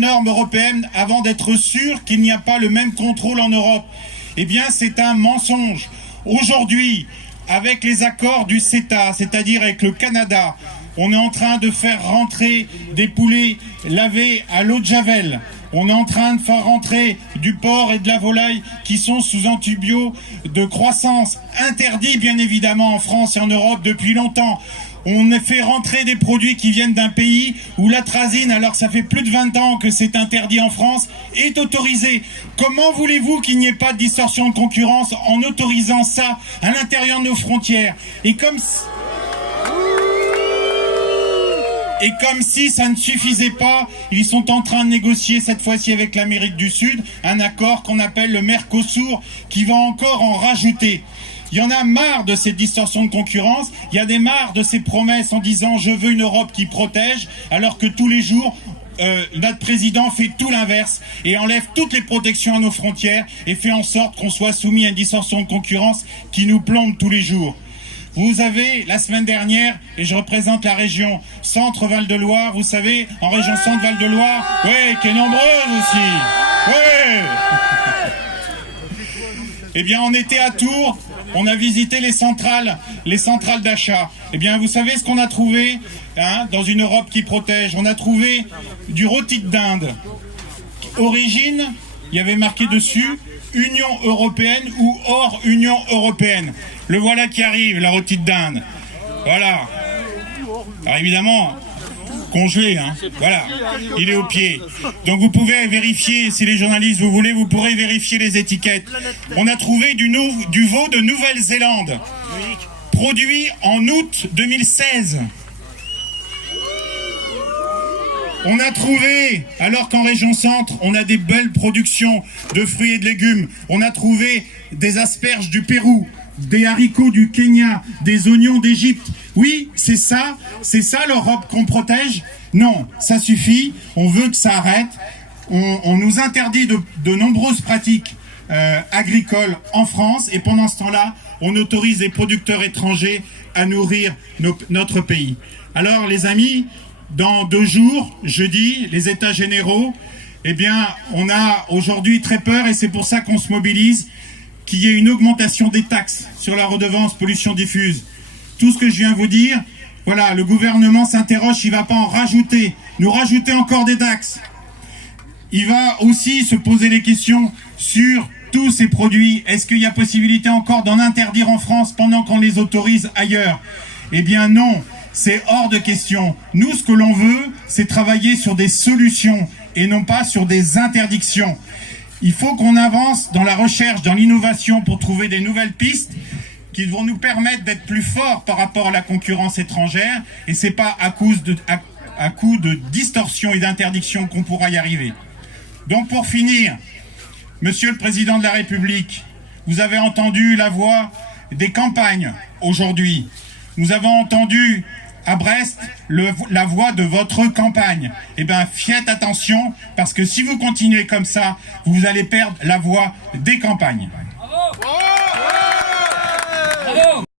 normes européennes avant d'être sûr qu'il n'y a pas le même contrôle en Europe. Eh bien, c'est un mensonge. Aujourd'hui, avec les accords du CETA, c'est-à-dire avec le Canada, on est en train de faire rentrer des poulets lavés à l'eau de Javel. On est en train de faire rentrer du porc et de la volaille qui sont sous antibio de croissance, interdits bien évidemment en France et en Europe depuis longtemps. On a fait rentrer des produits qui viennent d'un pays où l'atrazine, alors que ça fait plus de 20 ans que c'est interdit en France, est autorisé. Comment voulez-vous qu'il n'y ait pas de distorsion de concurrence en autorisant ça à l'intérieur de nos frontières ? Et comme si ça ne suffisait pas, ils sont en train de négocier cette fois-ci avec l'Amérique du Sud un accord qu'on appelle le Mercosur qui va encore en rajouter. Il y en a marre de cette distorsion de concurrence, il y a des marres de ces promesses en disant « je veux une Europe qui protège » alors que tous les jours, notre président fait tout l'inverse et enlève toutes les protections à nos frontières et fait en sorte qu'on soit soumis à une distorsion de concurrence qui nous plombe tous les jours. Vous avez, la semaine dernière, et je représente la région Centre-Val-de-Loire, vous savez, en région Centre-Val-de-Loire, oui, qui est nombreuse aussi, oui. Eh bien, on était à Tours, on a visité les centrales d'achat. Eh bien, vous savez ce qu'on a trouvé dans une Europe qui protège? On a trouvé du rôti de dinde. Origine, il y avait marqué dessus, Union européenne ou hors Union européenne. Le voilà qui arrive, la rôti de dinde. Voilà. Alors évidemment, congelé, voilà, il est au pied. Donc vous pouvez vérifier, si les journalistes vous voulez, vous pourrez vérifier les étiquettes. On a trouvé du veau de Nouvelle-Zélande, produit en août 2016. On a trouvé, alors qu'en région centre, on a des belles productions de fruits et de légumes, on a trouvé des asperges du Pérou, des haricots du Kenya, des oignons d'Égypte. Oui, c'est ça l'Europe qu'on protège? Non, ça suffit, on veut que ça arrête. On nous interdit de nombreuses pratiques agricoles en France et pendant ce temps-là, on autorise les producteurs étrangers à nourrir notre pays. Alors les amis, dans 2 jours, jeudi, les États généraux, eh bien, on a aujourd'hui très peur et c'est pour ça qu'on se mobilise, qu'il y ait une augmentation des taxes sur la redevance pollution diffuse. Tout ce que je viens de vous dire, voilà, le gouvernement s'interroge, il ne va pas en rajouter, nous rajouter encore des taxes. Il va aussi se poser des questions sur tous ces produits. Est-ce qu'il y a possibilité encore d'en interdire en France pendant qu'on les autorise ailleurs? Eh bien non, c'est hors de question. Nous, ce que l'on veut, c'est travailler sur des solutions et non pas sur des interdictions. Il faut qu'on avance dans la recherche, dans l'innovation pour trouver des nouvelles pistes qui vont nous permettre d'être plus forts par rapport à la concurrence étrangère et c'est pas à coup de distorsion et d'interdiction qu'on pourra y arriver. Donc pour finir, Monsieur le Président de la République, vous avez entendu la voix des campagnes aujourd'hui. Nous avons entendu à Brest la voix de votre campagne. Eh bien, faites attention, parce que si vous continuez comme ça, vous allez perdre la voix des campagnes. Bravo ! Bravo !